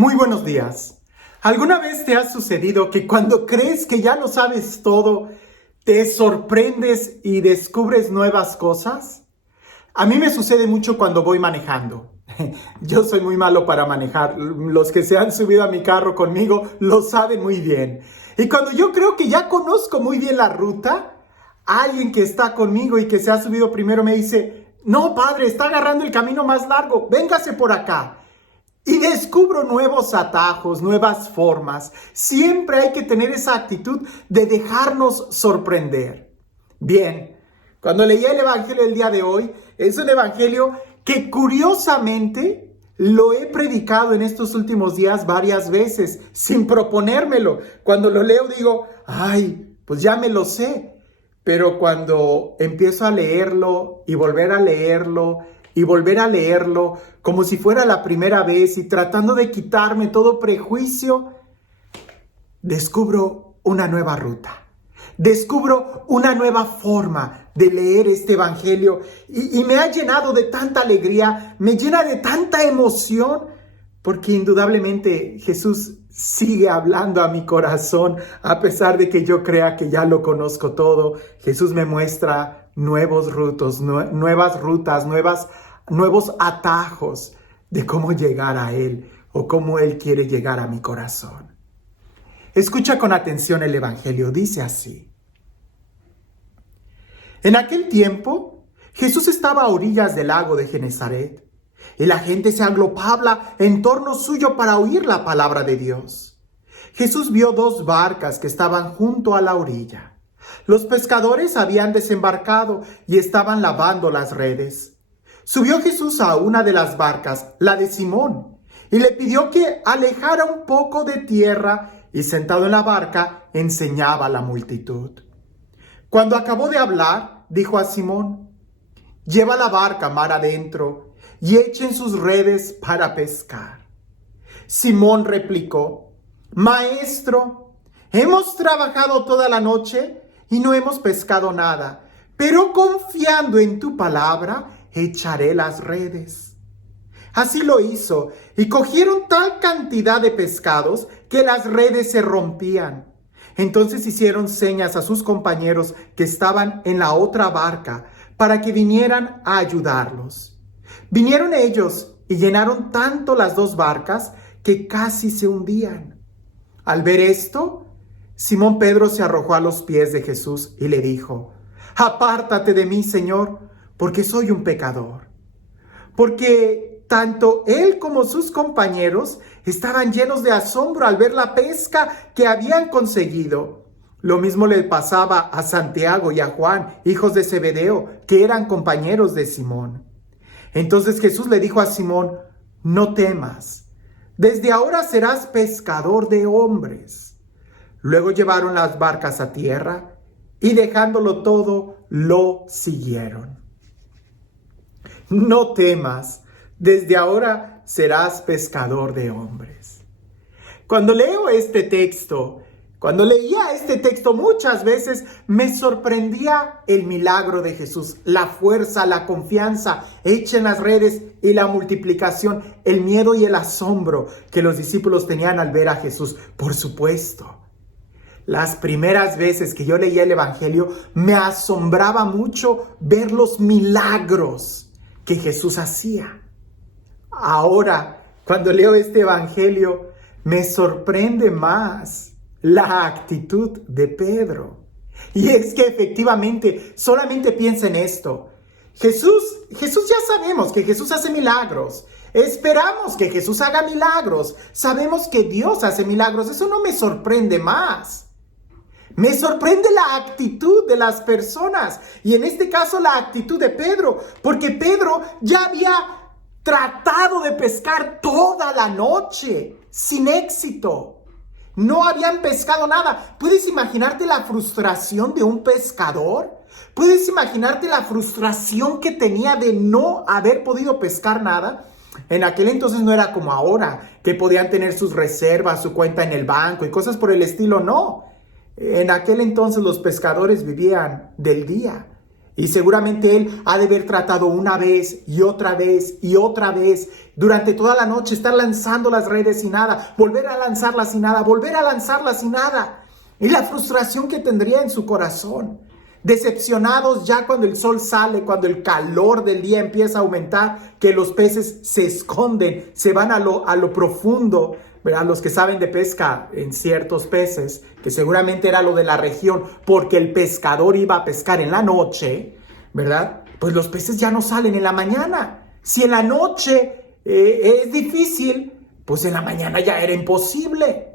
Muy buenos días. ¿Alguna vez te ha sucedido que cuando crees que ya lo sabes todo, te sorprendes y descubres nuevas cosas? A mí me sucede mucho cuando voy manejando. Yo soy muy malo para manejar. Los que se han subido a mi carro conmigo lo saben muy bien. Y cuando yo creo que ya conozco muy bien la ruta, alguien que está conmigo y que se ha subido primero me dice: "No, padre, está agarrando el camino más largo, véngase por acá". Y descubro nuevos atajos, nuevas formas. Siempre hay que tener esa actitud de dejarnos sorprender. Bien, cuando leí el Evangelio del día de hoy, es un Evangelio que curiosamente lo he predicado en estos últimos días varias veces, sin proponérmelo. Cuando lo leo digo, pues ya me lo sé. Pero cuando empiezo a leerlo y volver a leerlo, y volver a leerlo como si fuera la primera vez y tratando de quitarme todo prejuicio, descubro una nueva ruta. Descubro una nueva forma de leer este Evangelio y me ha llenado de tanta alegría, me llena de tanta emoción, porque indudablemente Jesús sigue hablando a mi corazón, a pesar de que yo crea que ya lo conozco todo. Jesús me muestra nuevas rutas, nuevos atajos de cómo llegar a Él o cómo Él quiere llegar a mi corazón. Escucha con atención el Evangelio, dice así. En aquel tiempo, Jesús estaba a orillas del lago de Genesaret, y la gente se aglopaba en torno suyo para oír la palabra de Dios. Jesús vio dos barcas que estaban junto a la orilla. Los pescadores habían desembarcado y estaban lavando las redes. Subió Jesús a una de las barcas, la de Simón, y le pidió que alejara un poco de tierra, y sentado en la barca enseñaba a la multitud. Cuando acabó de hablar, dijo a Simón: "Lleva la barca mar adentro y echen sus redes para pescar". Simón replicó: "Maestro, hemos trabajado toda la noche y no hemos pescado nada, pero confiando en tu palabra, echaré las redes". Así lo hizo, y cogieron tal cantidad de pescados que las redes se rompían. Entonces hicieron señas a sus compañeros que estaban en la otra barca para que vinieran a ayudarlos. Vinieron ellos y llenaron tanto las dos barcas que casi se hundían. Al ver esto, Simón Pedro se arrojó a los pies de Jesús y le dijo: "Apártate de mí, Señor, porque soy un pecador". Porque tanto él como sus compañeros estaban llenos de asombro al ver la pesca que habían conseguido. Lo mismo le pasaba a Santiago y a Juan, hijos de Zebedeo, que eran compañeros de Simón. Entonces Jesús le dijo a Simón: "No temas, desde ahora serás pescador de hombres". Luego llevaron las barcas a tierra y dejándolo todo, lo siguieron. No temas, desde ahora serás pescador de hombres. Cuando leía este texto muchas veces me sorprendía el milagro de Jesús, la fuerza, la confianza, echen las redes y la multiplicación, el miedo y el asombro que los discípulos tenían al ver a Jesús. Por supuesto, las primeras veces que yo leía el Evangelio me asombraba mucho ver los milagros que Jesús hacía. Ahora, cuando leo este Evangelio, me sorprende más la actitud de Pedro. Y es que efectivamente, solamente piensa en esto. Jesús ya sabemos que Jesús hace milagros. Esperamos que Jesús haga milagros. Sabemos que Dios hace milagros. Eso no me sorprende más. Me sorprende la actitud de las personas. Y en este caso la actitud de Pedro. Porque Pedro ya había tratado de pescar toda la noche sin éxito. No habían pescado nada. ¿Puedes imaginarte la frustración de un pescador? ¿Puedes imaginarte la frustración que tenía de no haber podido pescar nada? En aquel entonces no era como ahora, que podían tener sus reservas, su cuenta en el banco y cosas por el estilo. No. En aquel entonces los pescadores vivían del día. Y seguramente él ha de haber tratado una vez y otra vez y otra vez durante toda la noche, estar lanzando las redes y nada, volver a lanzarlas y nada, volver a lanzarlas y nada. Y la frustración que tendría en su corazón. Decepcionados ya cuando el sol sale, cuando el calor del día empieza a aumentar, que los peces se esconden, se van a lo profundo. A los que saben de pesca en ciertos peces, que seguramente era lo de la región, porque el pescador iba a pescar en la noche, ¿verdad? Pues los peces ya no salen en la mañana. Si en la noche es difícil, pues en la mañana ya era imposible.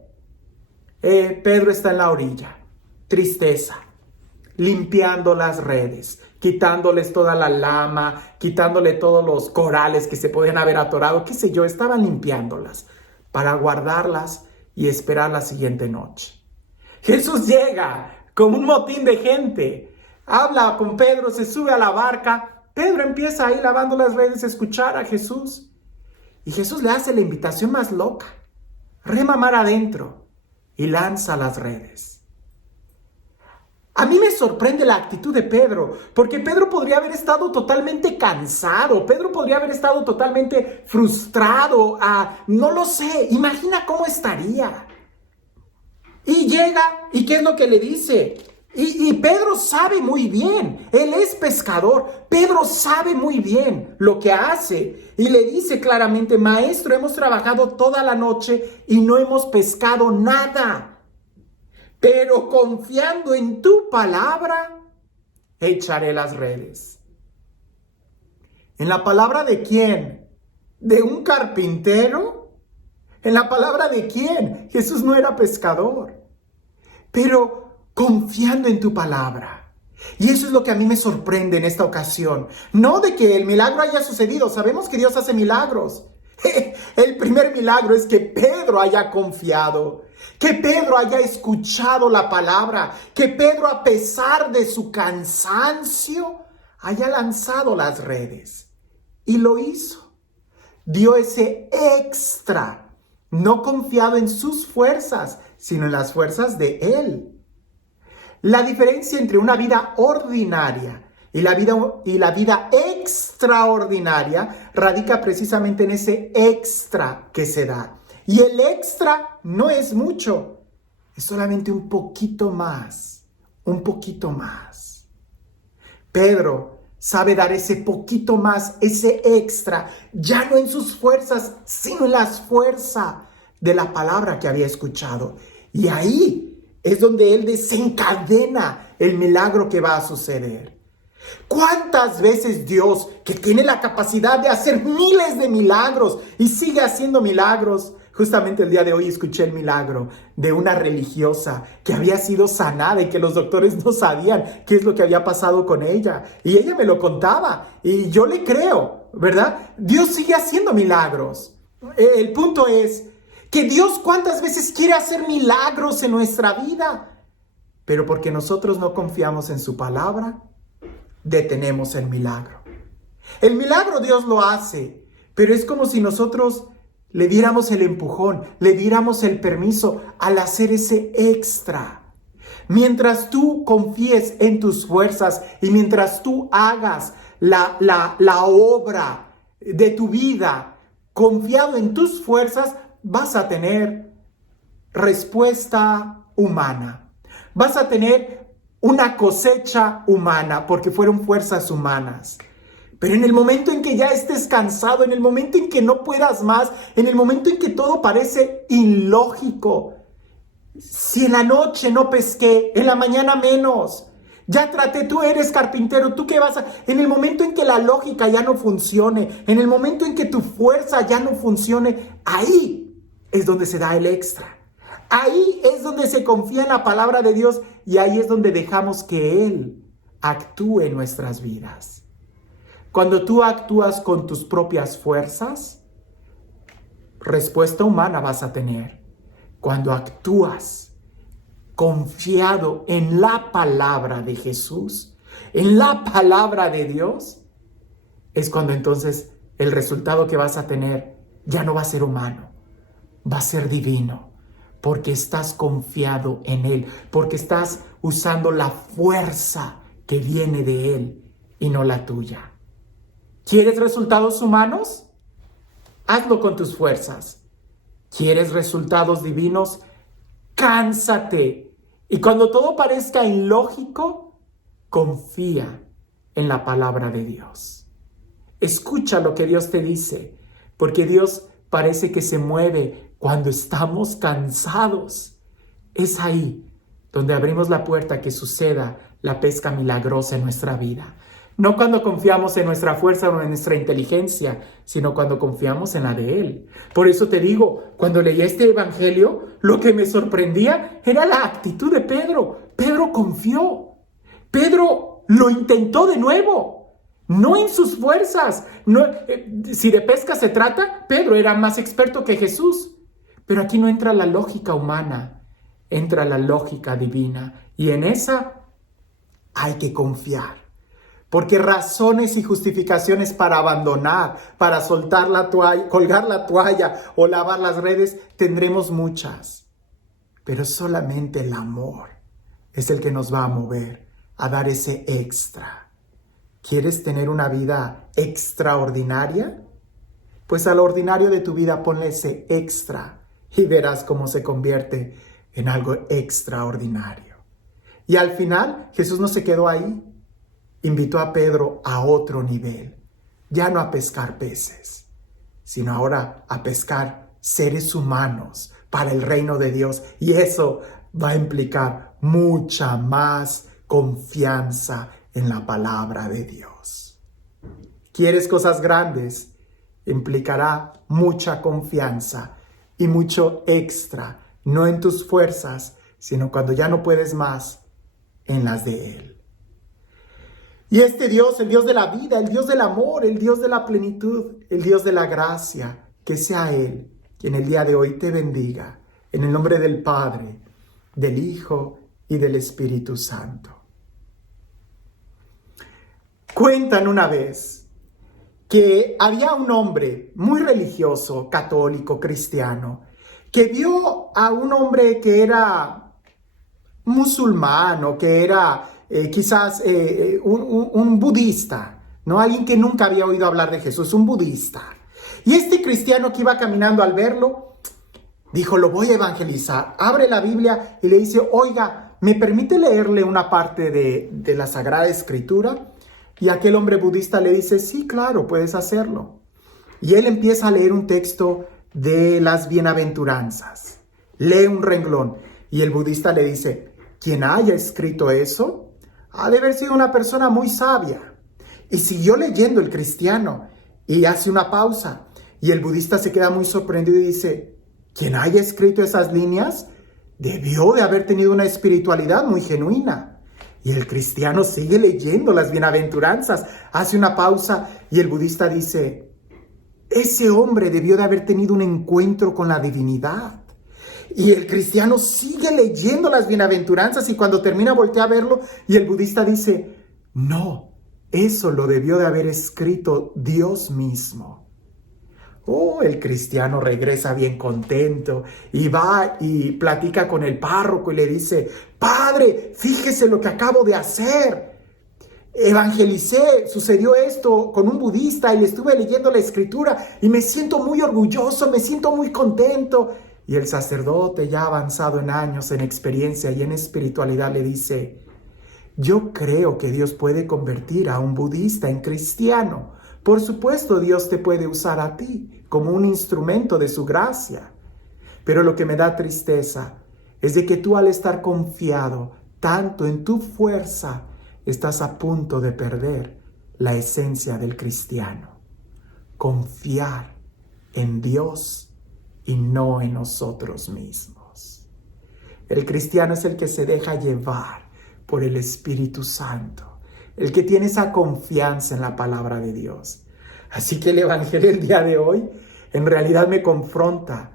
Pedro está en la orilla, tristeza, limpiando las redes, quitándoles toda la lama, quitándole todos los corales que se podían haber atorado, qué sé yo, estaban limpiándolas para guardarlas y esperar la siguiente noche. Jesús llega con un motín de gente, habla con Pedro, se sube a la barca. Pedro empieza ahí lavando las redes a escuchar a Jesús. Y Jesús le hace la invitación más loca: rema mar adentro y lanza las redes. A mí me sorprende la actitud de Pedro, porque Pedro podría haber estado totalmente cansado, Pedro podría haber estado totalmente frustrado, no lo sé, imagina cómo estaría. Y llega, ¿y qué es lo que le dice? Y Pedro sabe muy bien, él es pescador, Pedro sabe muy bien lo que hace y le dice claramente: maestro, hemos trabajado toda la noche y no hemos pescado nada. Pero confiando en tu palabra, echaré las redes. ¿En la palabra de quién? ¿De un carpintero? ¿En la palabra de quién? Jesús no era pescador. Pero confiando en tu palabra. Y eso es lo que a mí me sorprende en esta ocasión. No de que el milagro haya sucedido. Sabemos que Dios hace milagros. El primer milagro es que Pedro haya confiado, que Pedro haya escuchado la palabra, que Pedro, a pesar de su cansancio, haya lanzado las redes. Y lo hizo. Dio ese extra, no confiado en sus fuerzas, sino en las fuerzas de Él. La diferencia entre una vida ordinaria y la vida extraordinaria radica precisamente en ese extra que se da. Y el extra no es mucho, es solamente un poquito más, un poquito más. Pedro sabe dar ese poquito más, ese extra, ya no en sus fuerzas, sino en las fuerzas de la palabra que había escuchado. Y ahí es donde él desencadena el milagro que va a suceder. ¿Cuántas veces Dios, que tiene la capacidad de hacer miles de milagros y sigue haciendo milagros? Justamente el día de hoy escuché el milagro de una religiosa que había sido sanada y que los doctores no sabían qué es lo que había pasado con ella. Y ella me lo contaba y yo le creo, ¿verdad? Dios sigue haciendo milagros. El punto es que Dios cuántas veces quiere hacer milagros en nuestra vida, pero porque nosotros no confiamos en su palabra, detenemos el milagro. El milagro Dios lo hace, pero es como si nosotros le diéramos el empujón, le diéramos el permiso al hacer ese extra. Mientras tú confíes en tus fuerzas y mientras tú hagas la obra de tu vida confiado en tus fuerzas, vas a tener respuesta humana. Vas a tener una cosecha humana, porque fueron fuerzas humanas. Pero en el momento en que ya estés cansado, en el momento en que no puedas más, en el momento en que todo parece ilógico, si en la noche no pesqué, en la mañana menos, ya traté, tú eres carpintero, tú qué vas a... En el momento en que la lógica ya no funcione, en el momento en que tu fuerza ya no funcione, ahí es donde se da el extra. Ahí es donde se confía en la palabra de Dios y ahí es donde dejamos que Él actúe en nuestras vidas. Cuando tú actúas con tus propias fuerzas, respuesta humana vas a tener. Cuando actúas confiado en la palabra de Jesús, en la palabra de Dios, es cuando entonces el resultado que vas a tener ya no va a ser humano, va a ser divino, porque estás confiado en Él, porque estás usando la fuerza que viene de Él y no la tuya. ¿Quieres resultados humanos? Hazlo con tus fuerzas. ¿Quieres resultados divinos? Cánsate. Y cuando todo parezca ilógico, confía en la palabra de Dios. Escucha lo que Dios te dice, porque Dios parece que se mueve cuando estamos cansados. Es ahí donde abrimos la puerta a que suceda la pesca milagrosa en nuestra vida. No cuando confiamos en nuestra fuerza o en nuestra inteligencia, sino cuando confiamos en la de Él. Por eso te digo, cuando leí este evangelio, lo que me sorprendía era la actitud de Pedro. Pedro confió. Pedro lo intentó de nuevo. No en sus fuerzas. No, si de pesca se trata, Pedro era más experto que Jesús. Pero aquí no entra la lógica humana, entra la lógica divina. Y en esa hay que confiar. Porque razones y justificaciones para abandonar, para soltar la toalla, colgar la toalla o lavar las redes, tendremos muchas. Pero solamente el amor es el que nos va a mover a dar ese extra. ¿Quieres tener una vida extraordinaria? Pues al ordinario de tu vida ponle ese extra y verás cómo se convierte en algo extraordinario. Y al final Jesús no se quedó ahí. Invitó a Pedro a otro nivel, ya no a pescar peces, sino ahora a pescar seres humanos para el reino de Dios. Y eso va a implicar mucha más confianza en la palabra de Dios. ¿Quieres cosas grandes? Implicará mucha confianza y mucho extra, no en tus fuerzas, sino cuando ya no puedes más, en las de Él. Y este Dios, el Dios de la vida, el Dios del amor, el Dios de la plenitud, el Dios de la gracia, que sea Él quien el día de hoy te bendiga, en el nombre del Padre, del Hijo y del Espíritu Santo. Cuentan una vez que había un hombre muy religioso, católico, cristiano, que vio a un hombre que era musulmán o que era quizás un budista, ¿no? Alguien que nunca había oído hablar de Jesús, un budista. Y este cristiano que iba caminando al verlo, dijo, lo voy a evangelizar. Abre la Biblia y le dice, oiga, ¿me permite leerle una parte de la Sagrada Escritura? Y aquel hombre budista le dice, sí, claro, puedes hacerlo. Y él empieza a leer un texto de las bienaventuranzas. Lee un renglón y el budista le dice, quien haya escrito eso ha de haber sido una persona muy sabia. Y siguió leyendo el cristiano y hace una pausa. Y el budista se queda muy sorprendido y dice, quien haya escrito esas líneas debió de haber tenido una espiritualidad muy genuina. Y el cristiano sigue leyendo las bienaventuranzas, hace una pausa y el budista dice, ese hombre debió de haber tenido un encuentro con la divinidad. Y el cristiano sigue leyendo las bienaventuranzas y cuando termina voltea a verlo y el budista dice, no, eso lo debió de haber escrito Dios mismo. Oh, el cristiano regresa bien contento y va y platica con el párroco y le dice, Padre, fíjese lo que acabo de hacer. Evangelicé, sucedió esto con un budista y le estuve leyendo la escritura y me siento muy orgulloso, me siento muy contento. Y el sacerdote, ya avanzado en años, en experiencia y en espiritualidad, le dice, yo creo que Dios puede convertir a un budista en cristiano. Por supuesto, Dios te puede usar a ti como un instrumento de su gracia. Pero lo que me da tristeza es de que tú, al estar confiado tanto en tu fuerza, estás a punto de perder la esencia del cristiano. Confiar en Dios y no en nosotros mismos. El cristiano es el que se deja llevar por el Espíritu Santo, el que tiene esa confianza en la palabra de Dios. Así que el Evangelio el día de hoy en realidad me confronta.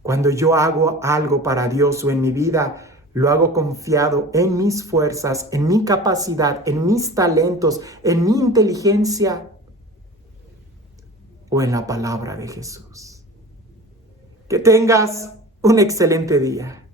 Cuando yo hago algo para Dios o en mi vida, lo hago confiado en mis fuerzas, en mi capacidad, en mis talentos, en mi inteligencia o en la palabra de Jesús. Que tengas un excelente día.